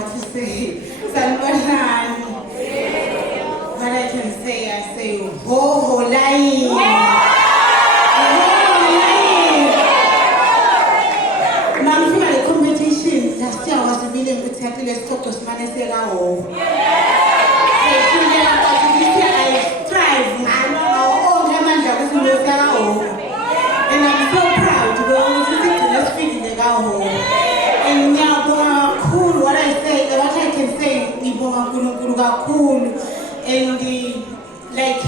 what to say. Sanibonani. What I can say, I say, ho lai. Mamfika le competition, last year I was willing to tackle the stop to smile and say, oh. And I'm so proud to go to the street in the Gaho. And now, cool, what I say, what I can say, cool. And like,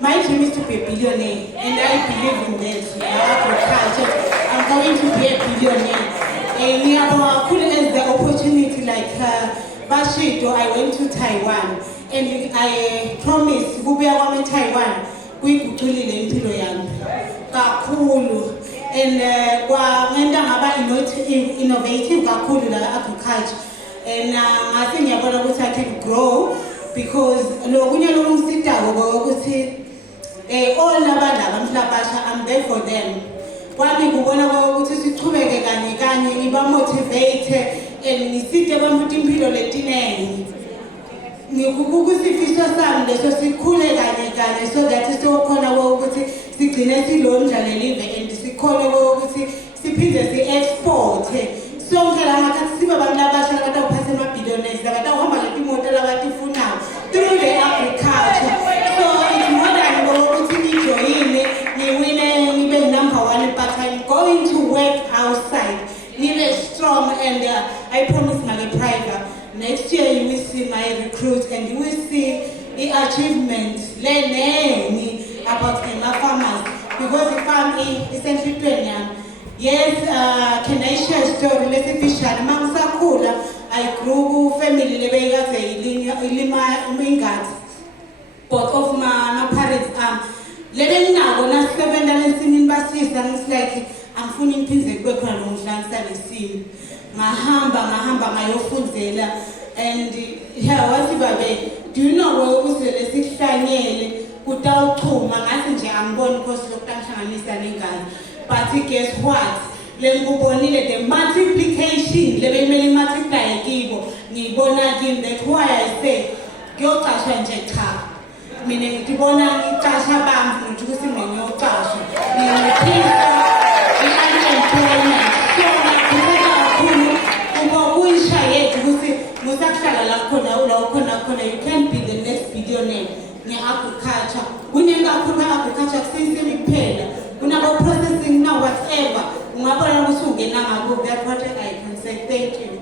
my dream is to be a billionaire, and I believe in that. Agriculture, I'm going to be a billionaire. And now, cool as the opportunity, like, Bashido, I went to Taiwan, and I promised, we'll be in Taiwan. Kuyiguculile impilo yami kakhulu and kwamenda ngaba innovative kakhulu la agriculture and ngathi ngiyabona ukuthi I can grow because lokunye lokungisidako ukuthi all labandaba mhlabasha I'm there for them kwami kubona ukuthi sichubeke kanye ngiba motivate and ngiside abantu impilo letinengi ngikukusifiso sami leso sikhule kanye so that sizokhona ukuthi sigcine silondla lelive and sikhole ukuthi siphinde si-export sonke la ngakhathi sibe abantu abasha abatawuphasa ama-billionaires abatawuhamba ngetimoto labatifunayo through the agriculture so it's more than ukuthi nijoyine niwine nibe number one but I'm going to work outside nibe strong and I promise my private. Next year you will see my recruit and you will see the achievement learning about my farmers because the farm is entrepreneurial. Yes, can I share a story? Let's say Fisher, Mangsakula, I grew family lebega ilima mingat. Both of my parents living now when I 7 and singing basis and it's like I'm fooling things that work on lands and see. Mahamba mayofunzela and yeah wasibabe do you know where usele sihlanyele kutawuchuma ngathi nje angiboni because lokutangihlanganisa nengane but guess what lengubonile the multiplication lebemeli multiply kibo ngibona kimi that's why I say ngiyocashwa nje cha mina ngibona ngicasha abantu ukuthi mina ngiyocashwa ngiphisa i-unemployment you can't be the next billionaire in agriculture. When you agriculture, since we pay, when about processing now, whatever, that's what I can say. Thank you.